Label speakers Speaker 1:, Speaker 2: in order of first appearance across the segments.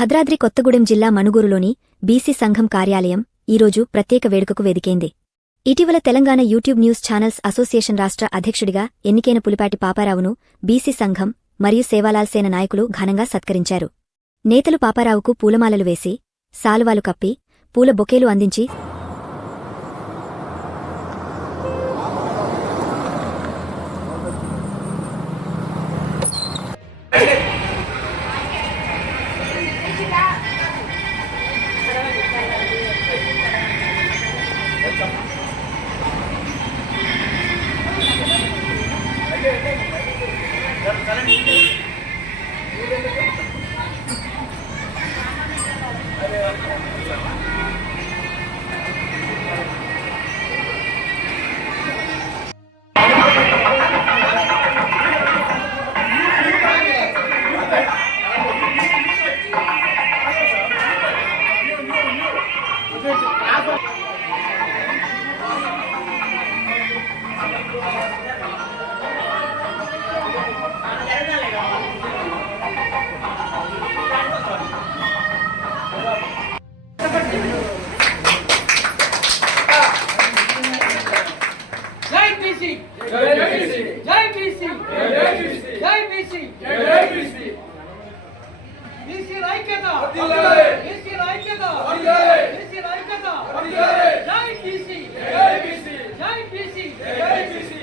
Speaker 1: భద్రాద్రి కొత్తగూడెం జిల్లా మణుగూరులోని బీసీ సంఘం కార్యాలయం ఈరోజు ప్రత్యేక వేడుకకు వేదికైంది. ఇటీవల Telangana YouTube news channels association రాష్ట్ర అధ్యక్షుడిగా ఎన్నికైన పులిపాటి పాపారావును బీసీ సంఘం మరియు సేవాలాల్ సేన నాయకులు ఘనంగా సత్కరించారు. నేతలు పాపారావుకు పూలమాలలు వేసి సాలువాలు కప్పి పూల బొకేలు అందించి
Speaker 2: ఐక్యత!
Speaker 3: వర్ధిల్లాలి.
Speaker 2: బీసీ ఐక్యత!
Speaker 3: వర్ధిల్లాలి.
Speaker 2: బీసీ ఐక్యత!
Speaker 3: వర్ధిల్లాలి.
Speaker 2: జై బీసీ!
Speaker 3: జై బీసీ!
Speaker 2: జై బీసీ!
Speaker 3: జై బీసీ!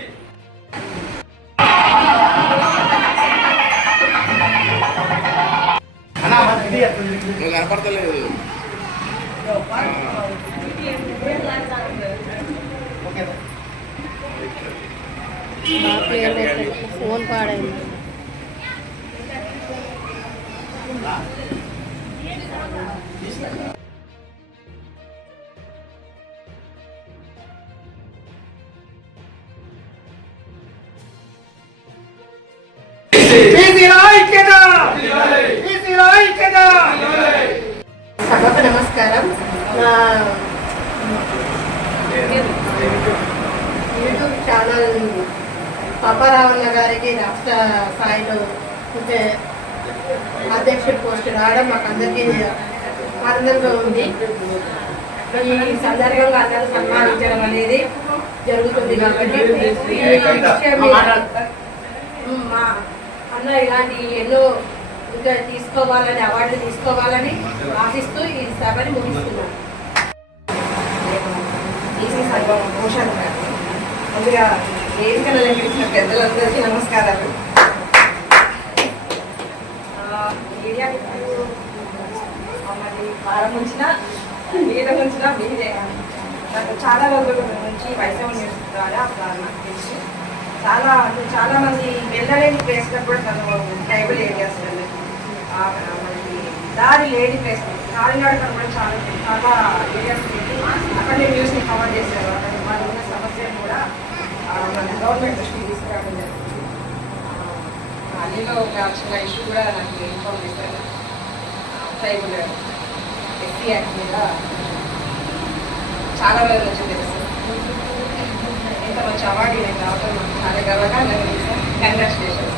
Speaker 4: నువ్వు కనపడతలేదు.
Speaker 5: ఫోన్ పాడైంది
Speaker 2: బీసీ ఐక్యత బీసీ ఐక్యత
Speaker 5: సభకు నమస్కారం. యూట్యూబ్ ఛానల్ పాపారావన్న గారికి రాష్ట్ర స్థాయిలో అంటే అధ్యక్షుడి పోస్ట్ రావడం మాకు అందరికీ ఆనందంగా ఉంది. ఈ సందర్భంగా అందరూ సన్మానించడం అనేది జరుగుతుంది కాబట్టి మా అన్న ఇలాంటి ఎన్నో ఇంకా తీసుకోవాలని అవార్డు తీసుకోవాలని ఆశిస్తూ ఈ సభని ముగిస్తున్నాను
Speaker 6: భూషణ్ గారు. ముందుగా వేదికలు అలంకరించిన పెద్దలందరికీ నమస్కారాలు. మీడియా వారం ఉంచినా ప్రారంభించిన ఉంచినా ఉంచిన మీదే నాకు చాలా రోజుల నుంచి వైష్ణవ న్యూస్ ద్వారా నాకు తెలుసు. చాలా అంటే చాలా మంది వెళ్ళలేని ప్లేస్లో కూడా తను ట్రైబల్ ఏరియాస్ మనకి దారి లేని ప్లేస్ కాలినాడకం కూడా చాలా చాలా ఏరియాస్ వెళ్ళి అక్కడ న్యూస్ని కవర్ చేశారు. అక్కడ వాళ్ళు ఉన్న సమస్యలు కూడా మన గవర్నమెంట్ దృష్టికి తీసుకురావడం జరిగింది. ఆ, అలీలో ఒక చిన్న ఇష్యూ కూడా నాకు ఇన్ఫార్మ్ చేశారు. ట్రైబల్ ఎస్సీ యాక్ట్ మీద చాలా రోజుల నుంచి తెలుసు. ఇంత మంచి అవార్డు నేను రావడం చాలా గర్వంగా కంగ్రాచులేషన్స్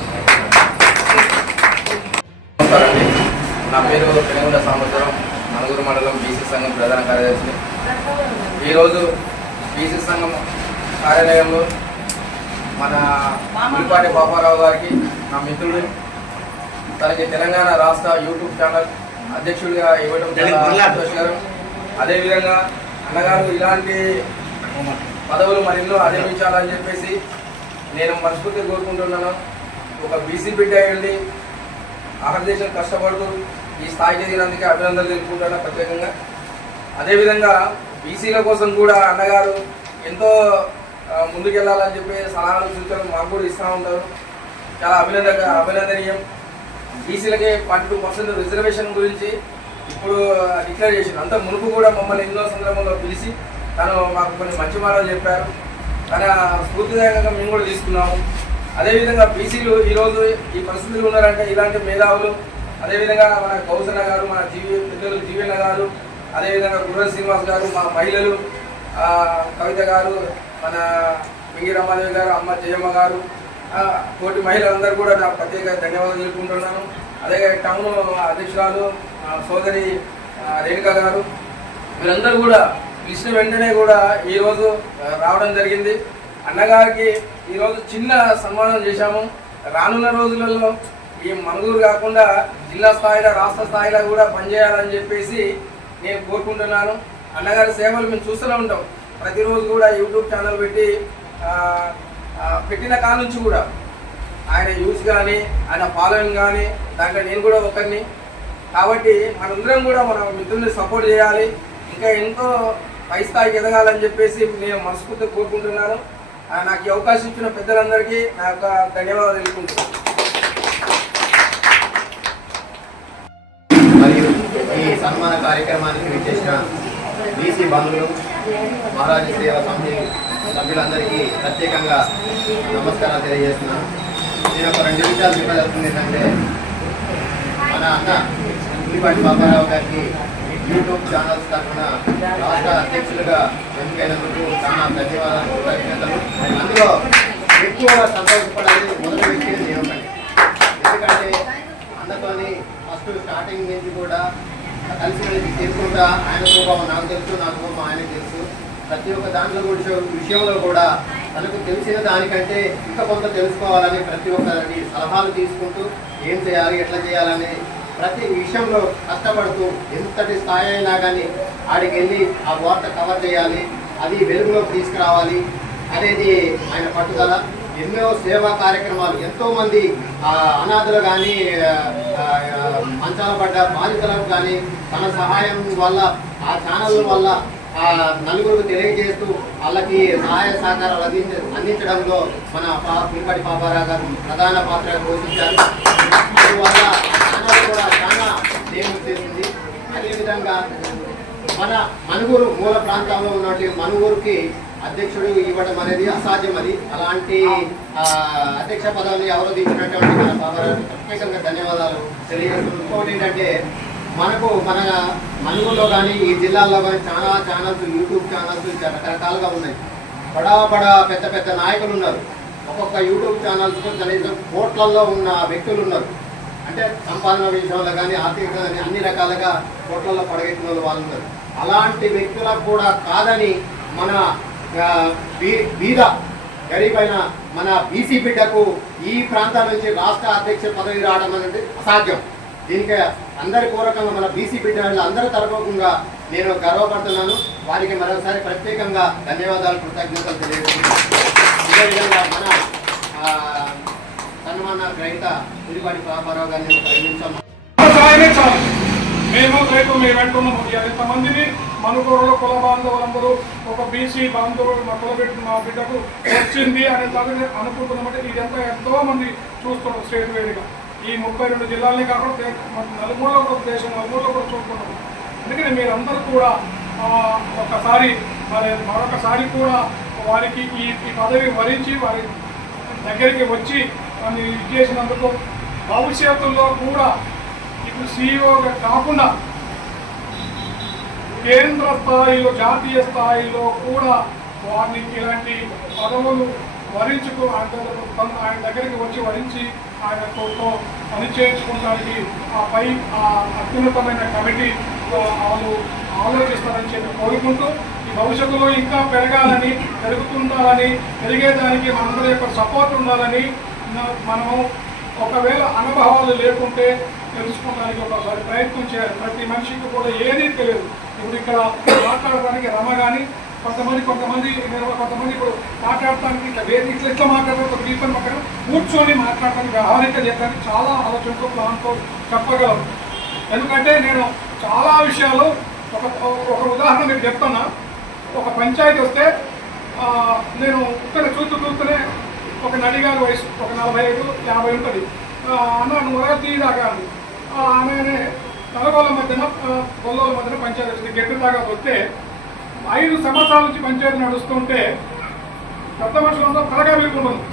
Speaker 4: నా పేరు పెనుగొండ సాంబశివరం నలుగురు మండలం బీసీ సంఘం ప్రధాన కార్యదర్శిని. ఈరోజు బీసీ సంఘం కార్యాలయంలో మన పులిపాటి బాపారావు గారికి నా మిత్రుడు తనకి తెలంగాణ రాష్ట్ర యూట్యూబ్ ఛానల్ అధ్యక్షుడిగా ఇవ్వడం సంతోషకరం. అదేవిధంగా అన్నగారు ఇలాంటి పదవులు మరెన్నో అధిగమించాలని చెప్పేసి నేను మనస్ఫూర్తిగా కోరుకుంటున్నాను. ఒక బీసీ బిడ్డ వెళ్ళి ఆంధ్రదేశం కష్టపడుతూ ఈ స్థాయికి ఎదిగినందుకే అభినందనలు తెలుపుకుంటున్నా ప్రత్యేకంగా. అదేవిధంగా బీసీల కోసం కూడా అన్నగారు ఎంతో ముందుకెళ్ళాలని చెప్పి సలహాలు సూచనలు మాకు కూడా ఇస్తూ ఉంటారు. చాలా అభినందన అభినందనీయం. బీసీలకి ఫార్టీ టూ పర్సెంట్ రిజర్వేషన్ గురించి ఇప్పుడు డిక్లేర్ చేసింది అంత మునుపు కూడా మమ్మల్ని ఎన్నో సందర్భంలో పిలిచి తను మాకు కొన్ని మంచి మాటలు చెప్పారు. తన స్ఫూర్తిదాయకంగా మేము కూడా తీసుకున్నాము. అదేవిధంగా బీసీలు ఈరోజు ఈ పరిస్థితులు ఉన్నారంటే ఇలాంటి మేధావులు అదేవిధంగా మన కౌసన్న గారు మన జీవి పెద్దలు జీవన్న గారు అదేవిధంగా గుర్ర శ్రీనివాస్ గారు మా మహిళలు కవిత గారు మన వెంగి రమాదేవి గారు అమ్మ జయమ్మ గారు తోటి మహిళలందరూ కూడా నా ప్రత్యేక ధన్యవాదాలు తెలుపుకుంటున్నాను. అదే టౌన్ అధ్యక్షురాలు సోదరి రేణుక గారు. వీరందరూ కూడా పిలిచిన వెంటనే కూడా ఈరోజు రావడం జరిగింది. అన్నగారికి ఈరోజు చిన్న సన్మానం చేశాము. రానున్న రోజులలో ఈ మనుగూరు కాకుండా జిల్లా స్థాయిలో రాష్ట్ర స్థాయిలో కూడా పనిచేయాలని చెప్పేసి నేను కోరుకుంటున్నాను. అన్నగారి సేవలు మేము చూస్తూనే ఉంటాం. ప్రతిరోజు కూడా యూట్యూబ్ ఛానల్ పెట్టి పెట్టిన కాల నుంచి కూడా ఆయన యూస్ కానీ ఆయన ఫాలోయింగ్ కానీ దాంట్లో నేను కూడా ఒకరిని. కాబట్టి మనందరం కూడా మన మిత్రుల్ని సపోర్ట్ చేయాలి. ఇంకా ఎంతో పై స్థాయికి ఎదగాలని చెప్పేసి నేను మనస్ఫూర్తిగా కోరుకుంటున్నాను. నాకు ఈ అవకాశం ఇచ్చిన పెద్దలందరికీ నా యొక్క ధన్యవాదాలు తెలుపుకుంటున్నాను.
Speaker 7: మరియు ఈ సన్మాన కార్యక్రమానికి విచ్చేసిన బీసీ బంధువులు మహారాజ సేవ సమితి సభ్యులందరికీ ప్రత్యేకంగా నమస్కారాలు తెలియజేస్తున్నాను. నేను ఒక రెండు నిమిషాలు చెప్పాల్సింది ఏంటంటే మన అన్న పులిపాటి బాబారావు గారికి యూట్యూబ్ ఛానల్స్ తరఫున రాష్ట్ర అధ్యక్షులుగా ఎన్నికైనందుకు చాలా ధన్యవాదాలు అభినందనలు అందులో ఎక్కువగా సంతోషపడాలి మొదటి వ్యక్తి నేను ఎందుకంటే అన్నతోని ఫస్ట్ స్టార్టింగ్ నుంచి కూడా కలిసి చేసుకుంటా ఆయన స్వభావం నాకు తెలుసు నా స్వభావం ఆయనకు తెలుసు. ప్రతి ఒక్క దాంట్లో కూడా విషయంలో కూడా తనకు తెలిసిన దానికంటే ఇంకా కొంత తెలుసుకోవాలని ప్రతి ఒక్కరిని సలహాలు తీసుకుంటూ ఏం చేయాలి ఎట్లా చేయాలని ప్రతి విషయంలో కష్టపడుతూ ఎంతటి స్థాయి అయినా కానీ ఆడికి వెళ్ళి ఆ వార్త కవర్ చేయాలి అది వెలుగులోకి తీసుకురావాలి అనేది ఆయన పట్టుదల. ఎన్నో సేవా కార్యక్రమాలు ఎంతోమంది ఆ, అనాథలు కానీ మంచాల పడ్డ బాధితులకు కానీ తన సహాయం వల్ల ఆ ఛానల్ వల్ల నలుగురు తెలియజేస్తూ వాళ్ళకి సహాయ సహకారాలు అందించ అందించడంలో మన పా- పాపారావు గారు ప్రధాన పాత్ర పోషించారు. అందువల్ల కూడా చాలా సేవ చేసింది. అదేవిధంగా మన మనుగురు మూల ప్రాంతంలో ఉన్నటువంటి మనుగురుకి అధ్యక్షుడు ఇవ్వడం అనేది అసాధ్యం అది. అలాంటి ఆ, అధ్యక్ష పదవిని అవరోధించినటువంటి మన బాబారావు ప్రత్యేకంగా ధన్యవాదాలు తెలియజేస్తున్నాను ఇంకోటి ఏంటంటే మనకు మన మనుగురులో కానీ ఈ జిల్లాల్లో కానీ చాలా ఛానల్స్ యూట్యూబ్ ఛానల్స్ రకరకాలుగా ఉన్నాయి. బడా బడా పెద్ద పెద్ద నాయకులు ఉన్నారు. ఒక్కొక్క యూట్యూబ్ ఛానల్స్ కనీసం కోట్లల్లో ఉన్న వ్యక్తులు ఉన్నారు. అంటే సంపాదన విషయంలో కానీ ఆర్థికంగా కానీ అన్ని రకాలుగా కోట్లలో పడగెట్టిన వాళ్ళు ఉన్నారు. అలాంటి వ్యక్తులకు కూడా కాదని మన బీ- బీద గరీబైన మన బీసీ బిడ్డకు ఈ ప్రాంతం నుంచి రాష్ట్ర అధ్యక్ష పదవి రావడం అనేది అసాధ్యం. దీనికి అందరి పూర్వకంగా మన బీసీ బిడ్డ అందరూ తరపకుండా నేను గర్వపడుతున్నాను. వారికి మరోసారి ప్రత్యేకంగా ధన్యవాదాలు కృతజ్ఞతలు తెలియజేస్తున్నాను. ఇదే విధంగా మన సన్మాన గ్రహీత తిరుపతి పాపారావు గారిని ఒక
Speaker 3: మేము రేపు మేము వెంటున్నాము ఇవాళ మనుగోరులో కుల బాంధవులందరూ ఒక బీసీ బాంధవులు మా కులబెట్టిన మా బిడ్డకు వచ్చింది అనే దాన్ని అనుకుంటున్నామంటే ఇదంతా ఎంతో మంది చూస్తున్నారు స్టేట్ వేడిగా ఈ ముప్పై రెండు జిల్లాలనే కాకుండా నలుమూలలో కూడా దేశం నలుమూలలో కూడా చూస్తున్నాము అందుకని మీరందరూ కూడా ఒకసారి మరి మరొకసారి కూడా వారికి ఈ ఈ పదవి వరించి వారి దగ్గరికి వచ్చి వారిని ఇది చేసినందుకు భవిష్యత్తులో కూడా ఇప్పుడు సీఈఓగా కాకుండా కేంద్ర స్థాయిలో జాతీయ స్థాయిలో కూడా వారిని ఇలాంటి పదవులు వరించుకు ఆయన ఆయన దగ్గరికి వచ్చి వరించి ఆయన కోసం పనిచేయించుకోవడానికి ఆ పై ఆ అత్యున్నతమైన కమిటీ వాళ్ళు ఆలోచిస్తారని చెప్పి కోరుకుంటూ ఈ భవిష్యత్తులో ఇంకా పెరగాలని పెరుగుతుండాలని పెరిగేదానికి మనందరి యొక్క సపోర్ట్ ఉండాలని మనము ఒకవేళ అనుభవాలు లేకుంటే తెలుసుకోవడానికి ఒకసారి ప్రయత్నం చేయాలి. ప్రతి మనిషికి కూడా ఏదీ తెలియదు. ఇప్పుడు ఇక్కడ మాట్లాడడానికి రమ కానీ కొంతమంది కొంతమంది నేను కొంతమంది ఇప్పుడు మాట్లాడటానికి ఇట్లా వేరే ఇట్లా ఇట్లా మాట్లాడడం ఒక దీపం పక్కన? కూర్చొని మాట్లాడటానికి వ్యవహారిక చేయడానికి చాలా ఆలోచనతో ప్లాన్తో చెప్పగలరు. ఎందుకంటే నేను చాలా విషయాలు ఒక ఒక ఉదాహరణ మీకు చెప్తున్నా. ఒక పంచాయతీ వస్తే నేను ఇక్కడ చూస్తూ చూస్తూనే ఒక నడిగారు వయసు ఒక నలభై ఐదు యాభై ఉంటుంది. అన్న నువ్వు వరకు తీదాకా నలగోళ్ళ మధ్యన ఆ, గొల్లోళ్ళ మధ్యన పంచాయతీ వచ్చింది గెట్టు దాకా వస్తే ఐదు సంవత్సరాల నుంచి పంచాయతీ నడుస్తుంటే పెద్ద మనుషులంతా త్వరగా వెళ్ళిపోతుంది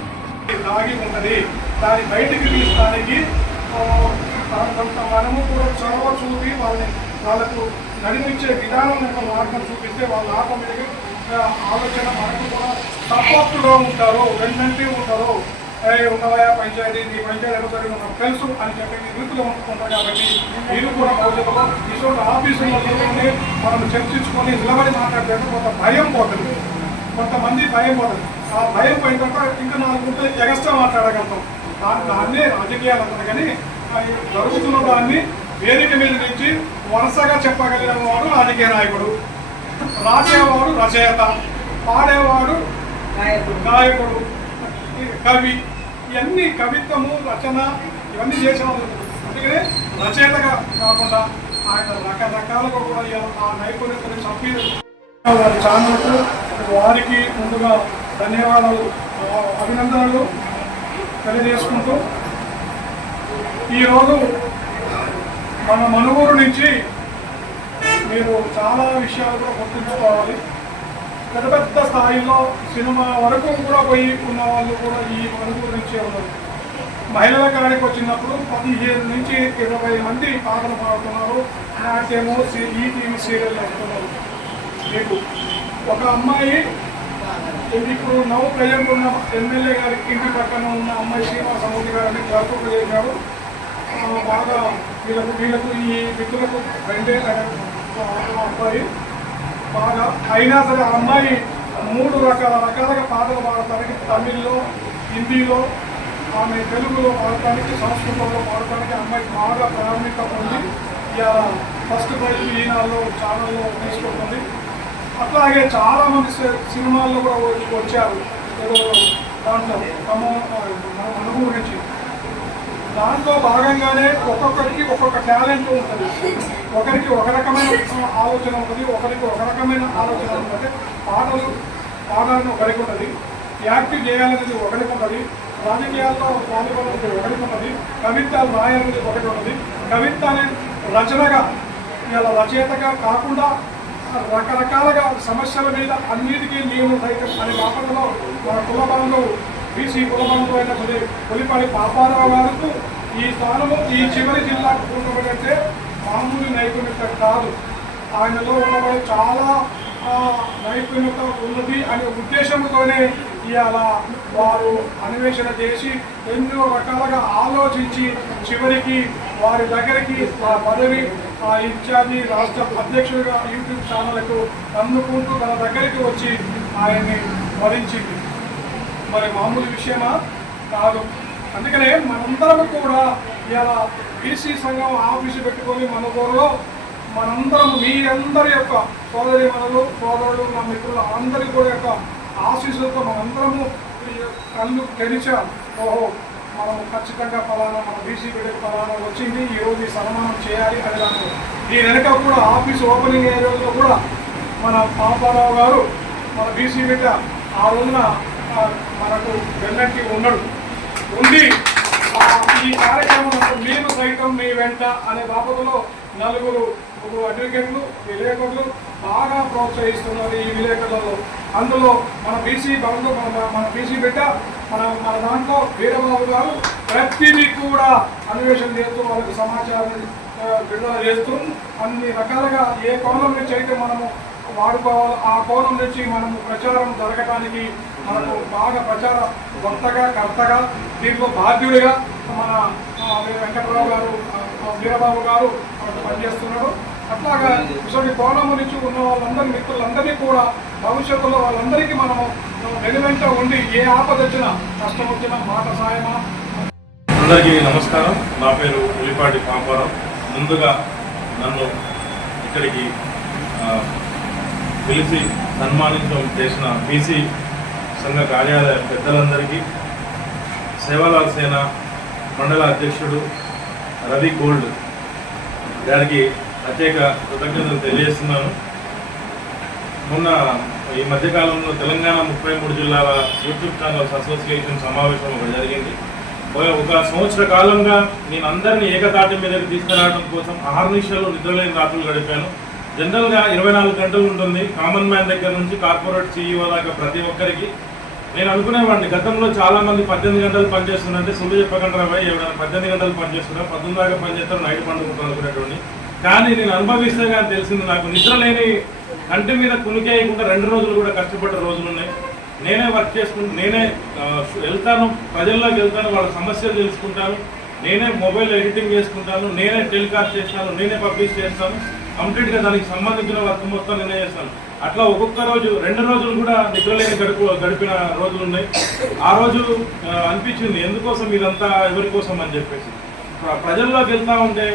Speaker 3: దాగి ఉన్నది దాన్ని బయటికి తీయడానికి కొంత మనము కూడా చొరవ చూపి వాళ్ళని వాళ్ళకు నడిపించే విధానం యొక్క మార్గం చూపిస్తే వాళ్ళ ఆటోమేటిక్గా ఆలోచన మనకు కూడా సపోర్ట్గా ఉంటారు వెన్నంటి ఉంటారు. ఉన్నవయా పంచాయతీ నీ పంచాయతీ ఎలా జరిగిందో నాకు తెలుసు అని చెప్పి ఇరుకులు ఉంటున్నారు కాబట్టి మీరు కూడా భవిష్యత్తులో ఇటువంటి ఆఫీసులలోనే మనం చర్చించుకొని నిలబడి మాట్లాడితే కొంత భయం పోతుంది. కొంతమంది భయం పోతుంది. ఆ భయం పోయిన తర్వాత ఇంకా నాలుగు ఉంటే ఎగస్ట్రా మాట్లాడగలుగుతాం. దాని దాన్నే రాజకీయాలు అంటారు కానీ జరుగుతున్న దాన్ని వేదిక మీద నుంచి వరుసగా చెప్పగలిగిన వాడు రాజకీయ నాయకుడు. రాసేవాడు రచయిత. పాడేవాడు గాయకుడు. కవి. ఇవన్నీ కవిత్వము రచన ఇవన్నీ చేసేవాళ్ళు అందుకనే రచయితగా కాకుండా ఆయన రకరకాలుగా కూడా ఆ నైపుణ్యతను చంపి వారి ఛానల్కు వారికి ముందుగా ధన్యవాదాలు అభినందనలు తెలియజేసుకుంటూ ఈరోజు మన మనుగూరు నుంచి మీరు చాలా విషయాలు కూడా గుర్తుంచుకోవాలి. పెద్ద పెద్ద స్థాయిలో సినిమా వరకు కూడా పోయి ఉన్న వాళ్ళు కూడా ఈ వరకు నుంచే ఉన్నారు. మహిళల కాడికి వచ్చినప్పుడు పదిహేను నుంచి ఇరవై మంది పాటలు పాడుతున్నారు. నాట్యము సి- ఈ టీవీ సీరియల్ నడుపుతున్నారు మీకు ఒక అమ్మాయి ఇది ఇప్పుడు నవ్వు ప్రజెంట్ ఉన్న ఎమ్మెల్యే గారి ఇంటి పక్కన ఉన్న అమ్మాయి శ్రీనివాసమూర్తి గారిని జరుపు చేశారు. బాగా వీళ్ళకు వీళ్ళకు ఈ మిత్రులకు రెండే అబ్బాయి బాగా అయినా సరే ఆ అమ్మాయి మూడు రకాల రకాలుగా పాటలు పాడటానికి తమిళ్ళో హిందీలో ఆమె తెలుగులో పాడటానికి సంస్కృతంలో పాడటానికి అమ్మాయి బాగా ప్రారంభిక ఉంది ఇలా ఫస్ట్ ప్రైజ్ ఈనాల్లో ఛానల్లో తీసుకుంటుంది అట్లాగే చాలా మంది సి- సినిమాల్లో కూడా వచ్చారు. ఏదో దాంట్లో తమ అనుభవం నుంచి దాంట్లో భాగంగానే ఒక్కొక్కరికి ఒక్కొక్క టాలెంట్ ఉంటుంది. ఒకరికి ఒక రకమైన ఆలోచన ఉంటుంది ఒకరికి ఒక రకమైన ఆలోచన ఉంటుంది. పాటలు పాడాలని ఒకరికి ఉంటుంది. యాక్టివ్ చేయాలనేది ఒకరికి ఉంటుంది. రాజకీయాల్లో పాల్గొనాలనేది ఒకరికి ఉంటుంది. కవిత్వాలు రాయాలనేది ఒకటి ఉంటుంది. కవిత్వ అనే రచనగా ఇలా రచయితగా కాకుండా రకరకాలుగా సమస్యల మీద అన్నిటికీ నియమం సైతం అనే బాపట్లో మన కుల బీసీ కుల పులిపాడి పాపారావు గారికి ఈ స్థానము ఈ చివరి జిల్లాకు ఉండబడంటే మామూలు నైపుణ్యత కాదు. ఆయనలో ఉన్నవాడు చాలా నైపుణ్యత ఉన్నది అనే ఉద్దేశంతోనే ఇవాళ వారు అన్వేషణ చేసి ఎన్నో రకాలుగా ఆలోచించి చివరికి వారి దగ్గరికి ఆ పదవి ఆ ఇన్ఛార్జి రాష్ట్ర అధ్యక్షుడిగా యూట్యూబ్ ఛానళ్ళకు అందుకుంటూ తన దగ్గరికి వచ్చి ఆయన్ని వరించింది మరి మామూలు విషయమా? కాదు. అందుకనే మనందరం కూడా ఇలా బీసీ సంఘం ఆఫీసు పెట్టుకొని మన ఊరిలో మనందరం మీ అందరి యొక్క సోదరి మనలు సోదరులు మన మిత్రులు అందరి కూడా యొక్క ఆశీస్సులతో మనందరము కళ్ళు తెరిచాం. ఓహో మనం ఖచ్చితంగా ఫలానా మన బీసీ బిడ్డకు ఫలానా వచ్చింది ఈ రోజు ఈ సన్మానం చేయాలి అని దాన్ని ఈ వెనుక కూడా ఆఫీస్ ఓపెనింగ్ ఏరియాలో కూడా మన పాపారావు గారు మన బీసీ బిడ్డ ఆ రోజున మనకు వెన్నట్టి ఉండడు ఉండి ఈ కార్యక్రమంలో మీరు సైతం మీ వెంట అనే బాబతులో నలుగురు ముగ్గురు అడ్వకేట్లు విలేకరులు బాగా ప్రోత్సహిస్తున్నారు ఈ విలేకరులలో. అందులో మన బీసీ బంధు మన మన బీసీ బిడ్డ మన మన దాంట్లో వీరబాబు గారు ప్రతిదీ కూడా అన్వేషణ చేస్తూ వాళ్ళకి సమాచారం విడుదల చేస్తూ అన్ని రకాలుగా ఏ కోణం నుంచి అయితే మనము వాడుకోవాలో ఆ కోణం నుంచి మనము ప్రచారం జరగడానికి మనకు బాగా ప్రచార వక్తగా కర్తగా దీంట్లో బాధ్యుడిగా మన వెంకటరావు గారు వీరబాబు గారు మనకు పనిచేస్తున్నాడు అట్లాగా ఇటువంటి కోణము నుంచి ఉన్న వాళ్ళందరి మిత్రులందరినీ కూడా భవిష్యత్తులో వాళ్ళందరికీ మనము వెనువెంట ఉండి ఏ ఆపద వచ్చినా కష్టం వచ్చినా మాట సాయమా?
Speaker 8: అందరికీ నమస్కారం. నా పేరు ఉలిపాటి పాంపారం ముందుగా నన్ను ఇక్కడికి పిలిచి సన్మానించడం చేసిన బీసీ సంఘ కార్యాలయ పెద్దలందరికీ సేవాలాల్ సేన మండల అధ్యక్షుడు రవి గోల్డ్ గారికి ప్రత్యేక కృతజ్ఞతలు తెలియజేస్తున్నాను. మొన్న ఈ మధ్యకాలంలో తెలంగాణ ముప్పై మూడు జిల్లాల యూట్యూబ్ ఛానల్స్ అసోసియేషన్ సమావేశం ఒకటి జరిగింది. ఒక- సంవత్సర కాలంగా నేను అందరినీ ఏకతాటి మీదకి తీసుకురావడం కోసం అహర్నిశలు నిద్రలేని రాత్రులు గడిపాను. జనరల్గా ఇరవై నాలుగు గంటలు ఉంటుంది. కామన్ మ్యాన్ దగ్గర నుంచి కార్పొరేట్ సీఈఓ దాకా ప్రతి ఒక్కరికి. నేను అనుకునేవాడిని. గతంలో చాలా మంది పద్దెనిమిది గంటలు పనిచేస్తున్నారంటే సుళ్ళు చెప్పకుండా రాబాయి ఎవరైనా పద్దెనిమిది గంటలు పనిచేస్తున్నారు పద్దెనిమిది దాకా పనిచేస్తారు నైట్ పండుకుంటారు అనుకునేటువంటి కానీ నేను అనుభవిస్తే కానీ తెలిసింది నాకు నిద్ర లేని కంటి మీద కునికేయకుండా రెండు రోజులు కూడా కష్టపడ్డ రోజులు ఉన్నాయి. నేనే వర్క్ చేసుకుంటూ నేనే వెళ్తాను ప్రజల్లోకి వెళ్తాను వాళ్ళ సమస్యలు తెలుసుకుంటాను. నేనే మొబైల్ ఎడిటింగ్ చేసుకుంటాను నేనే టెలికాస్ట్ చేస్తాను నేనే పబ్లిష్ చేస్తాను. కంప్లీట్గా దానికి సంబంధించిన వర్క్ మొత్తం నేనే చేస్తాను. అట్లా ఒక్కొక్క రోజు రెండు రోజులు కూడా నిద్రలేని గడుపు గడిపిన రోజులు ఉన్నాయి. ఆ రోజు అనిపించింది ఎందుకోసం ఇదంతా ఎవరి కోసం అని చెప్పేసి. ప్రజల్లోకి వెళ్తా ఉంటే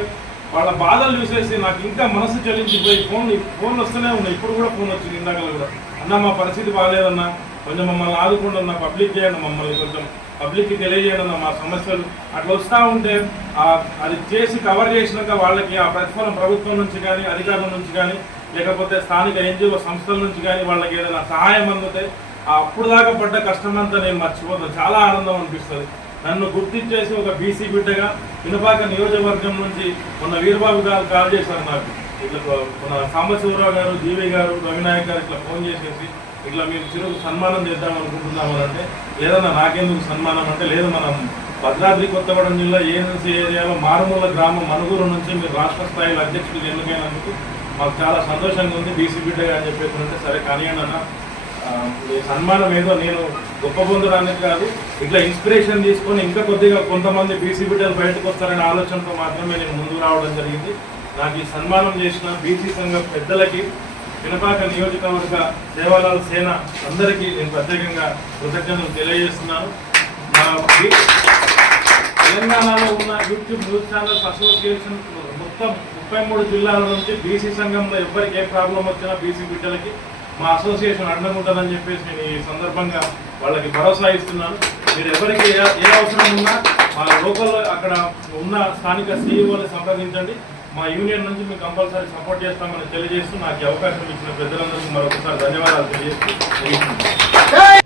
Speaker 8: వాళ్ళ బాధలు చూసేసి నాకు ఇంకా మనసు చలించిపోయి ఫోన్ ఫోన్ వస్తూనే ఉన్నాయి ఇప్పుడు కూడా ఫోన్ వచ్చింది ఇందాక కూడా. అన్న మా పరిస్థితి బాగాలేదన్నా. కొంచెం మమ్మల్ని ఆదుకోండి అన్న. పబ్లిక్ చేయండి మమ్మల్ని కొంచెం. పబ్లిక్కి తెలియజేయండి అన్న మా సమస్యలు. అట్లా వస్తూ ఉంటే అది చేసి కవర్ చేసినాక వాళ్ళకి ఆ ప్రతిఫలం ప్రభుత్వం నుంచి కానీ అధికారుల నుంచి కానీ లేకపోతే స్థానిక ఎన్జిఓ సంస్థల నుంచి కానీ వాళ్ళకి ఏదైనా సహాయం అందితే ఆ అప్పుడు దాకా పడ్డ కష్టమంతా నేను మర్చిపోతాను చాలా ఆనందం అనిపిస్తుంది. నన్ను గుర్తించేసి ఒక బీసీ బిడ్డగా వినపాక నియోజకవర్గం నుంచి మొన్న వీరబాబు గారు కాల్ చేశారు నాకు. ఇట్లా మన సాంబశివరావు గారు జీవి గారు రవినాయక్ గారు ఇట్లా ఫోన్ చేసేసి ఇట్లా మేము చిరు సన్మానం చేద్దాం అనుకుంటున్నాము అంటే లేదన్నా నాకెందుకు సన్మానం అంటే లేదు మనం భద్రాద్రి కొత్తగూడెం జిల్లా ఏజెన్సీ ఏరియాలో మారుమూల గ్రామం మనుగురు నుంచి మీరు రాష్ట్ర స్థాయిలో అధ్యక్షుడు ఎన్నికైనందుకు మాకు చాలా సంతోషంగా ఉంది. బీసీ బిడ్డగా అని చెప్పేసి సరే కానివ్వండి అన్న ఈ సన్మానం ఏదో నేను గొప్ప పొందడానికి కాదు. ఇట్లా ఇన్స్పిరేషన్ తీసుకొని ఇంకా కొద్దిగా కొంతమంది బీసీ బిడ్డలు బయటకు వస్తారనే ఆలోచనతో మాత్రమే నేను ముందుకు రావడం జరిగింది. నాకు ఈ సన్మానం చేసిన బీసీ సంఘం పెద్దలకి వినపాక నియోజకవర్గ సేవాలాల సేన అందరికీ నేను ప్రత్యేకంగా కృతజ్ఞతలు తెలియజేస్తున్నాను. మా తెలంగాణలో ఉన్న యూట్యూబ్ న్యూస్ ఛానల్స్ అసోసియేషన్ మొత్తం ముప్పై మూడు జిల్లాల నుంచి బీసీ సంఘంలో ఎవరికి ఏ ప్రాబ్లం వచ్చినా బీసీ బిడ్డలకి మా అసోసియేషన్ అండగుంటుందని చెప్పేసి నేను ఈ సందర్భంగా వాళ్ళకి భరోసా ఇస్తున్నాను. మీరు ఎవరికి ఏ అవసరం ఉన్నా మా లోకల్ అక్కడ ఉన్న స్థానిక సీఈఓని సంప్రదించండి. మా యూనియన్ నుంచి మీకు కంపల్సరీ సపోర్ట్ చేస్తామని తెలియజేస్తూ నాకు అవకాశం ఇచ్చిన పెద్దలందరికీ మరొకసారి ధన్యవాదాలు తెలియజేస్తూ